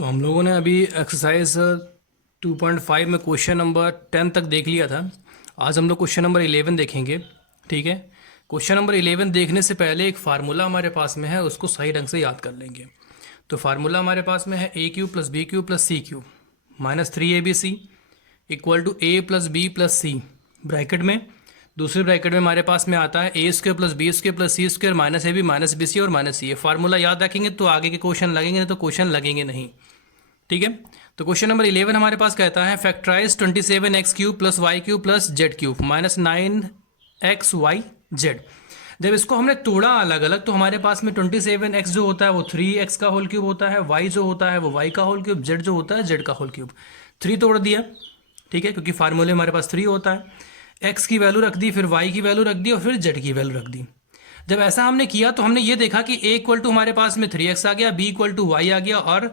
तो हम लोगों ने अभी एक्सरसाइज 2.5 में क्वेश्चन नंबर 10 तक देख लिया था। आज हम लोग क्वेश्चन नंबर 11 देखेंगे। ठीक है, क्वेश्चन नंबर 11 देखने से पहले एक फार्मूला हमारे पास में है, उसको सही ढंग से याद कर लेंगे। तो फार्मूला हमारे पास में है a³ plus b³ plus c³ minus 3abc equal to a plus b plus c bracket में। दूसरे ब्रैकेट में हमारे पास में आता है a² plus b² plus c² minus ab minus bc और माइनस c। फार्मूला याद रखेंगे तो आगे के क्वेश्चन लगेंगे, नहीं तो क्वेश्चन लगेंगे नहीं। ठीक है, तो क्वेश्चन नंबर 11 हमारे पास कहता है factorise 27x³ plus y³ plus z³ minus 9xyz। जब इसको हमने तोड़ा अलग अलग तो हमारे पास में 27x जो होता है वो 3x का होल क्यूब होता है, y जो होता है वो y का होल क्यूब, z जो होता है z का होल क्यूब। 3 तोड़ दिया, ठीक है, क्योंकि फार्मूले हमारे पास 3 होता है। x की वैल्यू रख दी, फिर y की वैल्यू रख दी और फिर z की वैल्यू रख दी। जब ऐसा हमने किया तो हमने ये देखा कि a इक्वल टू हमारे पास में 3x आ गया, b इक्वल टू y आ गया और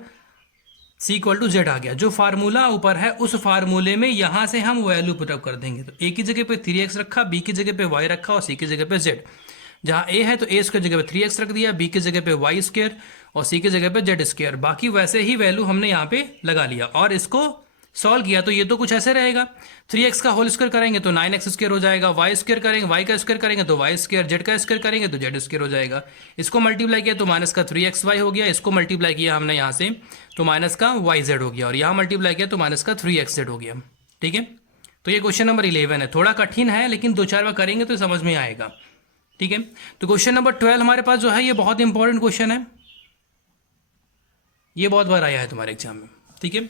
c इक्वल टू z आ गया। जो फार्मूला ऊपर है उस फार्मूले में यहाँ से हम वैल्यू पुटअप कर देंगे। तो a की जगह पे 3x रखा, b की जगह पे y रखा और c की जगह पे z। जहाँ a है तो a स्क्वायर जगह पे 3x रख दिया, b की जगह पे y स्क्वायर और c की जगह पे z स्क्वायर। बाकी वैसे ही वैल्यू हमने यहाँ पे लगा लिया और इसको सॉल्व किया तो ये तो कुछ ऐसे रहेगा। 3x का होल स्क्वायर करेंगे तो 9x स्क्वायर हो जाएगा, y स्क्वायर करेंगे, y का स्क्वायर करेंगे तो y स्क्वायर, z का स्क्वायर करेंगे तो z स्क्वायर हो जाएगा। इसको मल्टीप्लाई किया तो माइनस का 3xy हो गया, इसको मल्टीप्लाई किया हमने यहाँ से तो माइनस का yz हो गया और यहाँ मल्टीप्लाई किया तो माइनस का 3xz हो गया। ठीक है, तो ये क्वेश्चन नंबर 11 है। थोड़ा कठिन है लेकिन 2-4 बार करेंगे तो समझ में आएगा। ठीक है, तो क्वेश्चन नंबर 12 हमारे पास जो है ये बहुत इंपॉर्टेंट क्वेश्चन है, ये बहुत बार आया है तुम्हारे एग्जाम में। ठीक है,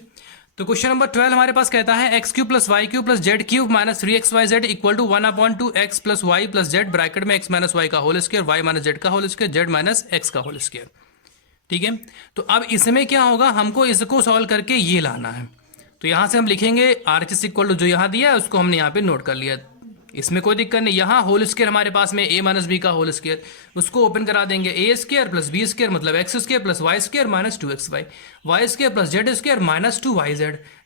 तो क्वेश्चन नंबर 12 हमारे पास कहता है x³ plus y³ plus z³ minus 3xyz equal to 1/2x plus y plus z bracket में x माइनस y का whole square, y minus z का whole square, z minus x का होल स्क्वायर। ठीक है, तो अब इसमें क्या होगा, हमको इसको सॉल्व करके ये लाना है। तो यहाँ से हम लिखेंगे RHS इक्वल टू जो यहाँ दिया है उसको हमने यहाँ पे नोट कर लिया, इसमें कोई दिक्कत नहीं। यहाँ होल स्क्वायर हमारे पास में a माइनस बी का होल स्क्वायर, उसको ओपन करा देंगे। a square plus B square मतलब x square plus y square minus 2xy, y square plus z square minus 2yz,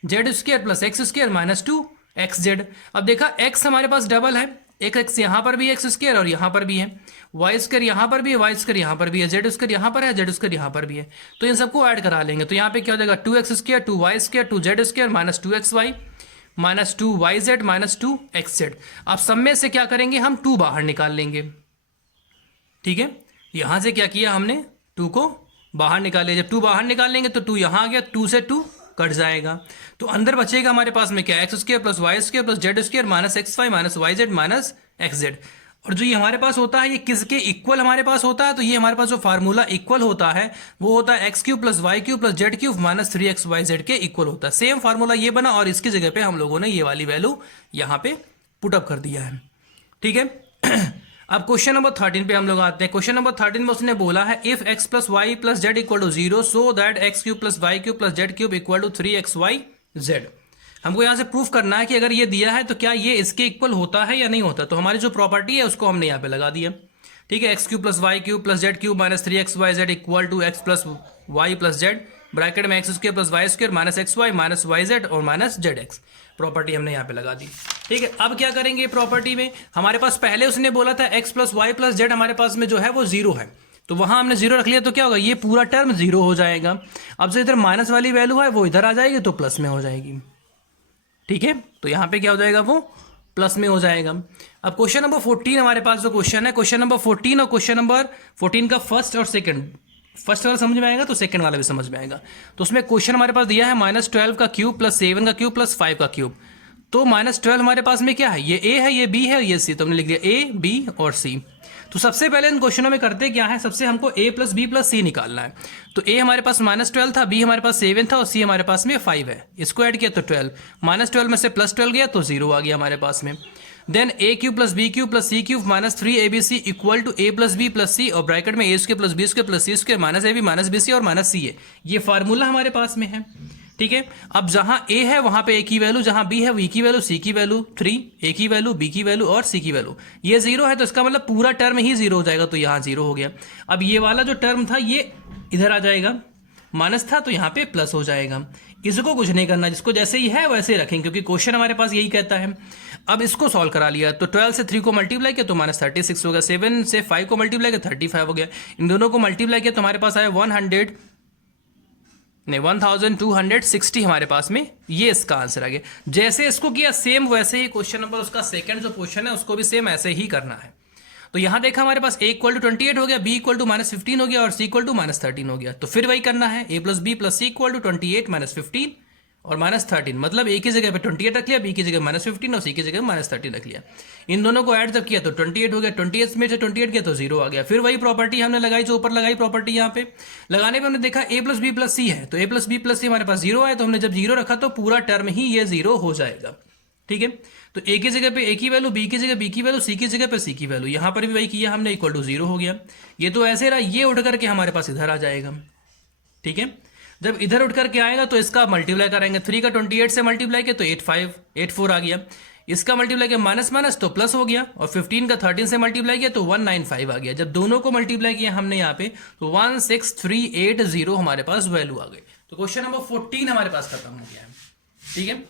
z square plus x square minus 2xz। अब देखा x हमारे पास double है, एक x यहाँ पर भी x स्क्वायर और यहाँ पर भी है, y स्क्वायर यहाँ पर भी है, y स्क्वायर यहाँ पर भी है, z स्क्वायर यहाँ पर है, z स्क्वायर यहाँ पर भी है। तो इन सबको ऐड करा लेंगे तो यहाँ पे क्या हो जाएगा 2x square 2y square 2z square minus 2xy minus 2yz minus 2xz। अब सब में से क्या करेंगे, हम 2 बाहर निकाल लेंगे। ठीक है, यहां से क्या किया हमने, 2 को बाहर निकाले। जब 2 बाहर निकाल लेंगे तो 2 यहां आ गया, 2 से 2 कट जाएगा तो अंदर बचेगा हमारे पास में क्या, x square plus y square plus z square minus xy minus yz minus xz। और जो ये हमारे पास होता है ये किसके इक्वल हमारे पास होता है, तो ये हमारे पास जो फार्मूला इक्वल होता है वो होता है x³ plus y³ plus z³ minus 3xyz के इक्वल होता है। सेम फार्मूला ये बना और इसकी जगह पे हम लोगों ने ये वाली वैल्यू यहाँ पे पुटअप कर दिया है। ठीक है, अब क्वेश्चन नंबर 13 पे हम लोग आते हैं। क्वेश्चन नंबर 13 में उसने बोला है if x plus Y plus z equal to 0 so that x³ plus y³ plus z³ equal to 3xyz। हमको यहाँ से प्रूफ करना है कि अगर ये दिया है तो क्या ये इसके इक्वल होता है या नहीं होता। तो हमारी जो प्रॉपर्टी है उसको हमने यहाँ पे लगा दिया। ठीक है, x³ plus y³ plus z³ minus 3xyz equal to x plus y plus z bracket में x square plus y square minus xy minus yz और माइनस zx प्रॉपर्टी हमने यहाँ पे लगा दी। ठीक है, अब क्या करेंगे प्रॉपर्टी में, हमारे पास पहले उसने बोला था x plus Y plus z हमारे पास में जो है वो 0 है, तो वहां हमने 0 रख लिया तो क्या होगा, ये पूरा टर्म 0 हो जाएगा। अब जो इधर माइनस वाली वैल्यू है वो इधर आ जाएगी तो प्लस में हो जाएगी। ठीक है, तो यहाँ पे क्या हो जाएगा, वो प्लस में हो जाएगा। अब क्वेश्चन नंबर 14 हमारे पास जो क्वेश्चन है, क्वेश्चन नंबर 14 और क्वेश्चन नंबर 14 का फर्स्ट और सेकंड, फर्स्ट वाला समझ में आएगा तो सेकंड वाला भी समझ में आएगा। तो उसमें क्वेश्चन हमारे पास दिया है -12 का क्यूब प्लस 7 का क्यूब प्लस 5 का क्यूब। तो -12 हमारे पास में क्या है, ये a है, ये b है, ये c, तो हमने लिख दिया a b और c। तो सबसे पहले इन क्वेश्चनों में करते क्या है, सबसे हमको a प्लस बी प्लस सी निकालना है। तो a हमारे पास -12 था, b हमारे पास 7 था और c हमारे पास में 5 है। इसको ऐड किया तो 12, -12 में से +12 गया तो 0 आ गया हमारे पास में। Then a³ plus b³ plus c³ minus 3abc equal to a plus B plus C और ब्रैकेट में a square plus b square plus c square minus ab minus bc और माइनस c है। ये फार्मूला हमारे पास में है। ठीक है, अब जहां a है वहां पे a की वैल्यू, जहां b है v की वैल्यू, c की वैल्यू 3, a की वैल्यू, b की वैल्यू और c की वैल्यू। ये 0 है तो इसका मतलब पूरा टर्म ही 0 हो जाएगा, तो यहाँ 0 हो गया। अब ये वाला जो टर्म था ये इधर आ जाएगा, माइनस था तो यहाँ पे प्लस हो जाएगा। इसको कुछ नहीं करना, जिसको जैसे ही है वैसे ही रखेंगे क्योंकि क्वेश्चन हमारे पास यही कहता है। अब इसको सॉल्व करा लिया तो 12 से 3 को मल्टीप्लाई किया तो -36 हो गया, 7 से 5 को मल्टीप्लाई किया 35 हो गया, इन दोनों को मल्टीप्लाई किया तो हमारे पास आया नहीं 1260 हमारे पास में, ये इसका आंसर आ गया। जैसे इसको किया सेम वैसे ही क्वेश्चन नंबर उसका सेकंड जो क्वेश्चन है उसको भी सेम ऐसे ही करना है। तो यहां देखा हमारे पास a इक्वल टू 28 हो गया, b इक्वल टू -15 हो गया और c इक्वल टू -13 हो गया। तो फिर वही करना है, a plus B plus c equal to 28 -15 और -13, मतलब a की जगह पे 28 रख लिया, b की जगह -15 और c की जगह -13 रख लिया। इन दोनों को ऐड जब किया तो 28 हो गया, 28 में से 28 किया तो 0 आ गया। फिर वही प्रॉपर्टी हमने लगाई जो ऊपर लगाई प्रॉपर्टी, यहाँ पे लगाने पे हमने देखा a प्लस बी प्लस सी है, तो a प्लस बी प्लस सी हमारे पास 0 है, तो हमने जब 0 रखा तो पूरा टर्म ही ये 0 हो जाएगा। ठीक है, तो a की जगह पे a की वैल्यू, b की जगह b की वैल्यू, c की जगह पे c की वैल्यू, यहां पर भी वही किया हमने, इक्वल टू 0 हो गया। ये तो ऐसे रहा, ये उठ करके हमारे पास इधर आ जाएगा। ठीक है, जब इधर उठ करके आएगा तो इसका मल्टीप्लाई कराएंगे, 3 का 28 से मल्टीप्लाई किया तो 84 आ गया, इसका मल्टीप्लाई किया माइनस माइनस तो प्लस हो गया, और 15 का 13 से मल्टीप्लाई किया तो 195 आ गया। जब दोनों को मल्टीप्लाई किया हमने यहाँ पे तो 16380 हमारे पास वैल्यू आ गई। तो क्वेश्चन नंबर 14 हमारे पास खत्म हो गया है। ठीक है,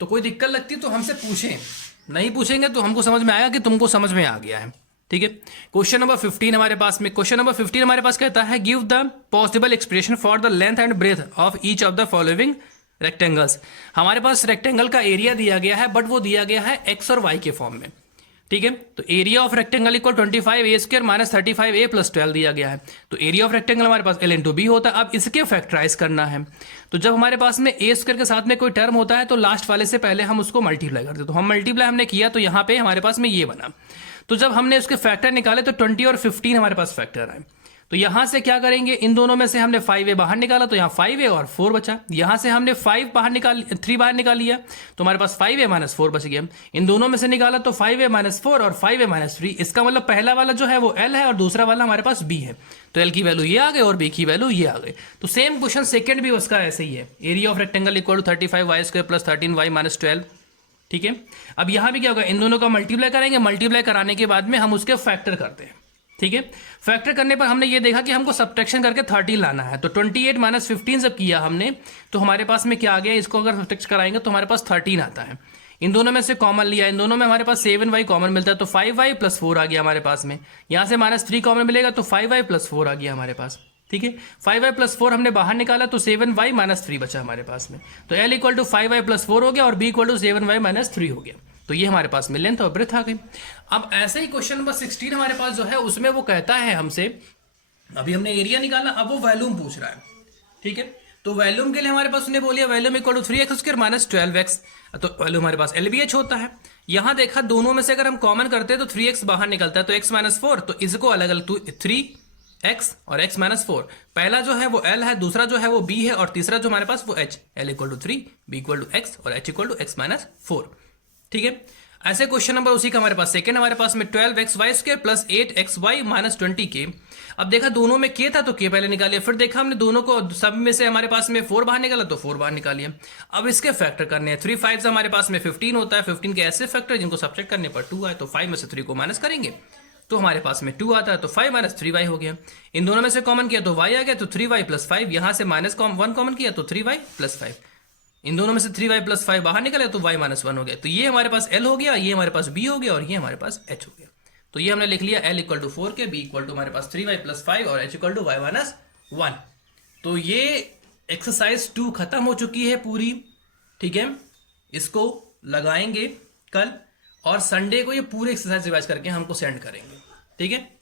तो कोई दिक्कत लगती तो हमसे पूछें, नहीं पूछेंगे तो हमको समझ में आएगा कि तुमको समझ में आ गया है। ठीक है, क्वेश्चन नंबर 15 हमारे पास में, क्वेश्चन नंबर 15 हमारे पास कहता है give the possible expression for the length and breadth of each of the following rectangles. हमारे पास रेक्टेंगल का एरिया दिया गया है, बट वो दिया गया है एक्स और वाई के फॉर्म में। ठीक है, तो area of rectangle equal 25a² minus 35a plus 12 दिया गया है। तो एरिया ऑफ रेक्टेंगल हमारे पास l इंटू बी होता है। अब इसके फैक्टराइज करना है, तो जब हमारे पास में a² के साथ में कोई टर्म होता है तो लास्ट वाले से पहले हम उसको मल्टीप्लाई करते हैं। तो हम मल्टीप्लाई हमने किया तो यहाँ पे हमारे पास में ये बना। तो जब हमने उसके फैक्टर निकाले तो 20 और 15 हमारे पास फैक्टर आए। तो यहां से क्या करेंगे, इन दोनों में से हमने 5a बाहर निकाला तो यहाँ 5a और 4 बचा। यहां से हमने 3 बाहर निकाल लिया तो हमारे पास 5a माइनस 4 बच गया। इन दोनों में से निकाला तो 5a माइनस 4 और 5a माइनस 3। इसका मतलब पहला वाला जो है वो l है और दूसरा वाला हमारे पास b है। तो l की वैल्यू ये आ गई और b की वैल्यू ये आ गई। तो सेम क्वेश्चन सेकंड भी उसका ऐसे ही है, area of rectangle equal to 35y² plus 13y minus 12। ठीक है, अब यहां भी क्या होगा, इन दोनों का मल्टीप्लाई करेंगे, मल्टीप्लाई कराने के बाद में हम उसके फैक्टर करते हैं। ठीक है, फैक्टर करने पर हमने ये देखा कि हमको सब्ट्रैक्शन करके 13 लाना है। तो 28 माइनस 15 जब किया हमने तो हमारे पास में क्या आ गया, इसको अगर सब्ट्रैक्ट कराएंगे तो हमारे पास 13 आता है। इन दोनों में से कॉमन लिया, इन दोनों में हमारे पास 7y कॉमन मिलता है तो 5y प्लस 4 आ गया हमारे पास में। यहाँ से -3 कॉमन मिलेगा तो 5y प्लस 4 आ गया हमारे पास। ठीक है, 5y प्लस 4 हमने बाहर निकाला तो 7y माइनस 3 बचा हमारे पास में। तो l equal to 5y plus 4 हो गया और b equal to 7y minus 3 हो गया। तो ये हमारे पास में लेंथ और ब्रेथ आ गई। अब ऐसे ही क्वेश्चन नंबर 16 हमारे पास जो है उसमें वो कहता है हमसे, अभी हमने एरिया निकाला, अब वो वॉल्यूम पूछ रहा है। ठीक है, तो वॉल्यूम के लिए हमारे पास उसने बोलिए volume equal to 3x² minus 12x। तो वॉल्यूम हमारे पास LBH होता है। यहां देखा दोनों में से अगर हम कॉमन करते हैं तो 3x बाहर निकलता है तो x माइनस 4, तो इसको अलग अलग 3x और x माइनस 4। पहला जो है वो l है, दूसरा जो है वो b है और तीसरा जो हमारे पास वो h। l equal to 3, b equal to x और h equal to x minus 4। ठीक है, ऐसे क्वेश्चन नंबर उसी का हमारे पास सेकंड हमारे पास में 12xy² plus 8xy minus 20k। अब देखा दोनों में k था तो k पहले निकालिए, फिर देखा हमने दोनों को सब में से हमारे पास में 4 बाहर निकाला तो 4 बाहर निकालिए। अब इसके फैक्टर करने हैं, 3 5 हमारे पास में 15 होता है, 15 के ऐसे फैक्टर जिनको सब्ट्रैक्ट करने पर 2 आए, तो 5 में से 3 को माइनस करेंगे तो हमारे पास में 2 आता है, तो 5 माइनस 3y हो गया। इन दोनों में से कॉमन किया तो y आ गया, तो 3y प्लस 5, यहाँ से -1 कॉमन किया तो 3y प्लस 5। इन दोनों में से 3y प्लस 5 बाहर निकले तो y माइनस 1 हो गया। तो ये हमारे पास l हो गया, ये हमारे पास b हो गया और ये हमारे पास h हो गया। तो ये हमने लिख लिया l इक्वल टू 4 के, b इक्वल टू हमारे पास 3y प्लस 5 और h equal to y minus 1। तो ये एक्सरसाइज 2 खत्म हो चुकी है पूरी। ठीक है, इसको लगाएंगे कल और संडे को ये पूरी एक्सरसाइज रिवाइज करके हमको सेंड करेंगे। ठीक है।